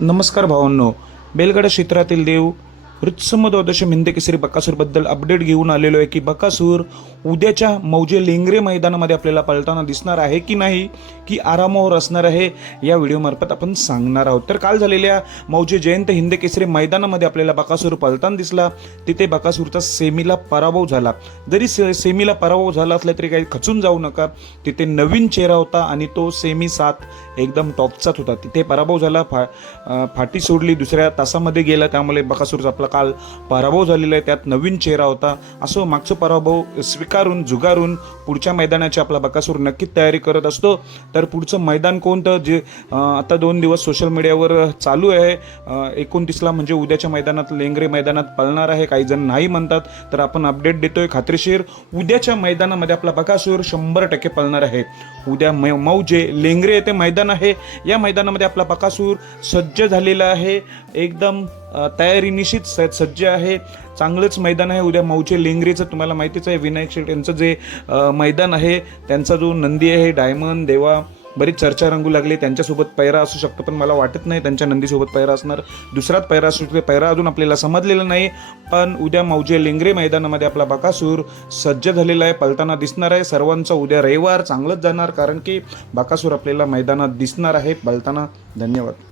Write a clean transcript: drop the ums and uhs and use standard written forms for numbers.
नमस्कार भावांनो, बेलगडा क्षेत्रातील देव वृत्सम द्वादश हिंद केसरी बकासूरबद्दल अपडेट घेऊन आलेलो आहे की बकासूर उद्याच्या मौजे लेंगरे मैदानामध्ये आपल्याला पळताना दिसणार आहे की नाही, की आरामावर असणार आहे, या व्हिडिओमार्फत आपण सांगणार आहोत. तर काल झालेल्या मौजे जयंत हिंद केसरी मैदानामध्ये आपल्याला बकासूर पळताना दिसला. तिथे बकासूरचा सेमीला पराभव झाला. जरी सेमीला पराभव झाला असला तरी काही खचून जाऊ नका. तिथे नवीन चेहरा होता आणि तो सेमी 7 एकदम टॉपचाच होता. तिथे पराभव झाला, फाटी सोडली, दुसऱ्या तासामध्ये गेला, त्यामुळे बकासूरचा आपला काल पराभव झालेला आहे. त्यात नवीन चेहरा होता. असं मागचं पराभव स्वीकारून झुगारून पुढच्या मैदानाची आपला बकासूर नक्कीच तयारी करत असतो. तर पुढचं मैदान कोणतं, जे आता 2 दिवस सोशल मीडियावर चालू आहे, 29ला म्हणजे उद्याच्या मैदानात लेंगरे मैदानात पळणार आहे. काही जण नाही म्हणतात, तर आपण अपडेट देतोय खात्रीशीर. उद्याच्या मैदानामध्ये आपला बकासूर 100% पळणार आहे. उद्या मौजे लेंगरे येथे मैदान आहे. या मैदानामध्ये आपला बकासूर सज्ज झालेला आहे. एकदम तयारीनिशीच सज्ज आहे. चांगलंच मैदान आहे उद्या मौजे लेंगरेचं. तुम्हाला माहितीच आहे, विनायक शेट यांचं जे मैदान आहे, त्यांचा जो नंदी आहे डायमंड देवा, बरीच चर्चा रंगू लागली. त्यांच्यासोबत पैरा असू शकतो, पण मला वाटत नाही त्यांच्या नंदीसोबत पैरा असणार. दुसराच पैरा असू शकतो. पैरा अजून आपल्याला समजलेला नाही. पण उद्या मौजे लेंगरे मैदानामध्ये आपला बकासूर सज्ज झालेला आहे, पळताना दिसणार आहे. सर्वांचं उद्या रविवार चांगलंच जाणार, कारण की बकासूर आपल्याला मैदानात दिसणार आहे पळताना. धन्यवाद.